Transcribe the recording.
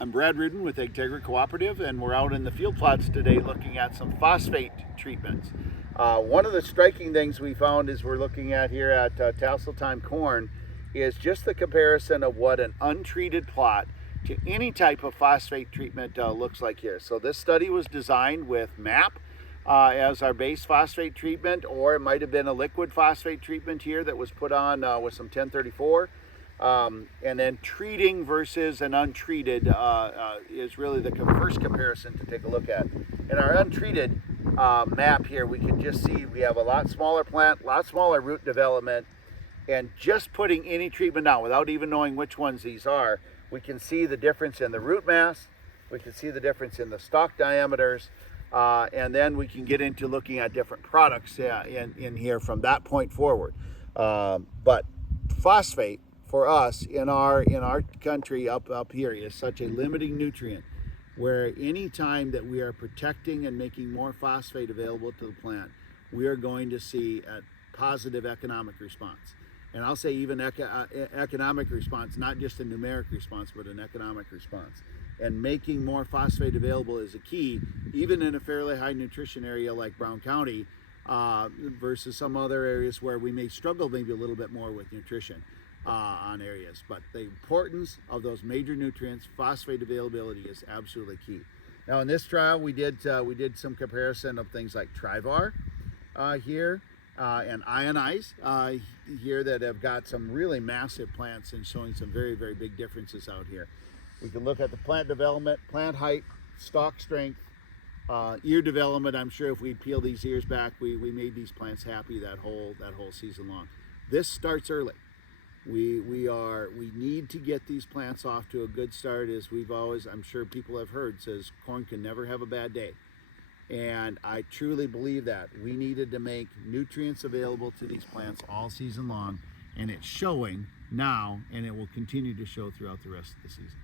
I'm Brad Rudin with Integra Cooperative, and we're out in the field plots today looking at some phosphate treatments. One of the striking things we found as we're looking at here at tassel time corn is just the comparison of what an untreated plot to any type of phosphate treatment looks like here. So this study was designed with MAP as our base phosphate treatment, or it might have been a liquid phosphate treatment here that was put on with some 1034. And then treating versus an untreated is really the first comparison to take a look at. In our untreated map here, we can just see we have a lot smaller plant, lot smaller root development, and just putting any treatment out without even knowing which ones these are, we can see the difference in the root mass, we can see the difference in the stalk diameters, and then we can get into looking at different products in here from that point forward. But phosphate, for us in our country up here, is such a limiting nutrient, where any time that we are protecting and making more phosphate available to the plant, we are going to see a positive economic response. And I'll say even economic response, not just a numeric response, but an economic response. And making more phosphate available is a key, even in a fairly high nutrition area like Brown County, versus some other areas where we may struggle maybe a little bit more with nutrition. On areas, but the importance of those major nutrients, phosphate availability, is absolutely key. Now in this trial, we did some comparison of things like Trivar here and Ionize here that have got some really massive plants and showing some very, very big differences out here. We can look at the plant development, plant height, stalk strength, ear development. I'm sure if we peel these ears back, we made these plants happy that whole season long. This starts early. We need to get these plants off to a good start, as we've always, I'm sure people have heard, says corn can never have a bad day. And I truly believe that. We needed to make nutrients available to these plants all season long, and it's showing now, and it will continue to show throughout the rest of the season.